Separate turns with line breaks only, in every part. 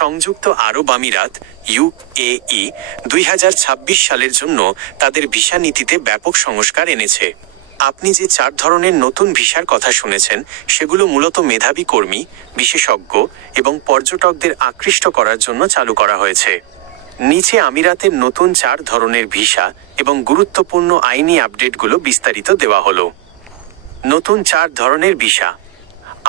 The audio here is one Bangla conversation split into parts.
সংযুক্ত আরব আমিরাত ইউএই দুই হাজার ছাব্বিশ সালের জন্য তাদের ভিসা নীতিতে ব্যাপক সংস্কার এনেছে। আপনি যে চার ধরনের নতুন ভিসার কথা শুনেছেন, সেগুলো মূলত মেধাবী কর্মী, বিশেষজ্ঞ এবং পর্যটকদের আকৃষ্ট করার জন্য চালু করা হয়েছে। নিচে আমিরাতের নতুন চার ধরনের ভিসা এবং গুরুত্বপূর্ণ আইনি আপডেটগুলো বিস্তারিত দেওয়া হলো। নতুন চার ধরনের ভিসা।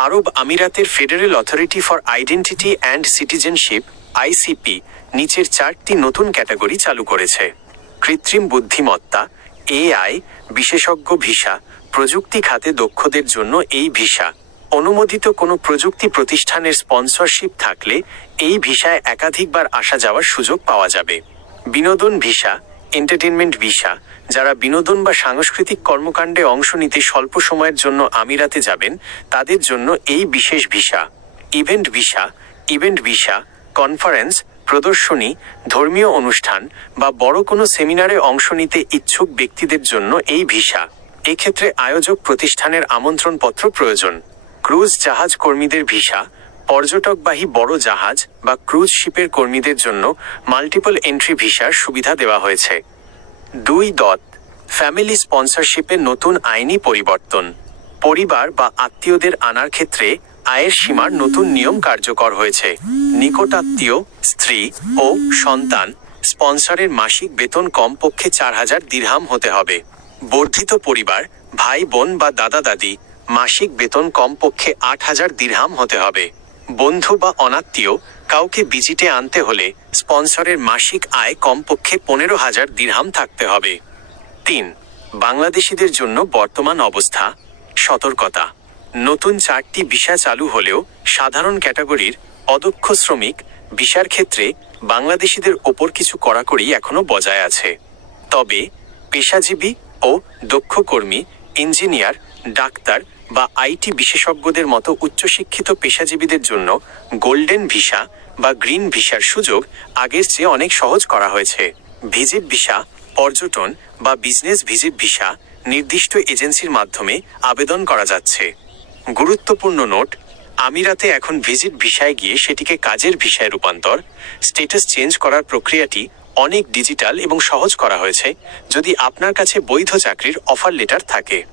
আরব আমিরাতের federal authority for identity and citizenship ICP নিচের চারটি নতুন ক্যাটাগরি চালু করেছে। কৃত্রিম বুদ্ধিমত্তা, এআই, বিশেষজ্ঞ ভিসা, প্রযুক্তি খাতে দক্ষদের জন্য এই ভিসা। অনুমোদিত কোনো প্রযুক্তি প্রতিষ্ঠানের স্পন্সরশিপ থাকলে এই ভিসায় একাধিকবার আসা যাওয়ার সুযোগ পাওয়া যাবে। বিনোদন ভিসা এন্টারটেনমেন্ট ভিসা যারা বিনোদন বা সাংস্কৃতিক কর্মকাণ্ডে অংশ নিতে স্বল্প সময়ের জন্য আমিরাতে যাবেন, তাদের জন্য এই বিশেষ visa. Event visa event visa conference প্রদর্শনী, ধর্মীয় অনুষ্ঠান বা বড় কোনো সেমিনারে অংশ নিতে ইচ্ছুক ব্যক্তিদের জন্য এই ভিসা। এক্ষেত্রে আয়োজক প্রতিষ্ঠানের আমন্ত্রণপত্র প্রয়োজন। ক্রুজ জাহাজ কর্মীদের ভিসা পর্যটকবাহী বড় জাহাজ বা ক্রুজ শিপের কর্মীদের জন্য মাল্টিপল এন্ট্রি ভিসার সুবিধা দেওয়া হয়েছে। দুই দত, ফ্যামিলি স্পন্সরশিপে নতুন আইনি পরিবর্তন। পরিবার বা আত্মীয়দের আনার ক্ষেত্রে আয়ের সীমার নতুন নিয়ম কার্যকর হয়েছে। নিকটাত্মীয়, স্ত্রী ও সন্তান স্পন্সরের মাসিক বেতন কমপক্ষে চার হাজার দিরহাম হতে হবে। বর্ধিত পরিবার, ভাই, বোন বা দাদা দাদি মাসিক বেতন কমপক্ষে আট হাজার দিরহাম হতে হবে। বন্ধু বা অনাত্মীয় কাউকে ভিজিটে আনতে হলে স্পন্সরের মাসিক আয় কমপক্ষে পনেরো হাজার দিরহাম থাকতে হবে। তিন, বাংলাদেশিদের জন্য বর্তমান অবস্থা, সতর্কতা। নতুন চারটি ভিসা চালু হলেও সাধারণ ক্যাটাগরির অদক্ষ শ্রমিক ভিসার ক্ষেত্রে বাংলাদেশিদের ওপর কিছু কড়াকড়ি এখনও বজায় আছে। তবে পেশাজীবী ও দক্ষ কর্মী, ইঞ্জিনিয়ার ডাক্তার বা আইটি বিশেষজ্ঞদের মতো উচ্চশিক্ষিত পেশাজীবীদের জন্য গোল্ডেন ভিসা বা গ্রিন ভিসার সুযোগ আগের চেয়ে অনেক সহজ করা হয়েছে। ভিজিট ভিসা, পর্যটন বা বিজনেস ভিজিট ভিসা নির্দিষ্ট এজেন্সির মাধ্যমে আবেদন করা যাচ্ছে। গুরুত্বপূর্ণ নোট আমিরাতে এখন ভিজিট ভিসায় গিয়ে সেটিকে কাজের ভিসায় রূপান্তর। স্টেটাস চেঞ্জ করার প্রক্রিয়াটি অনেক ডিজিটাল এবং সহজ করা হয়েছে, যদি আপনার কাছে বৈধ চাকরির অফার লেটার থাকে।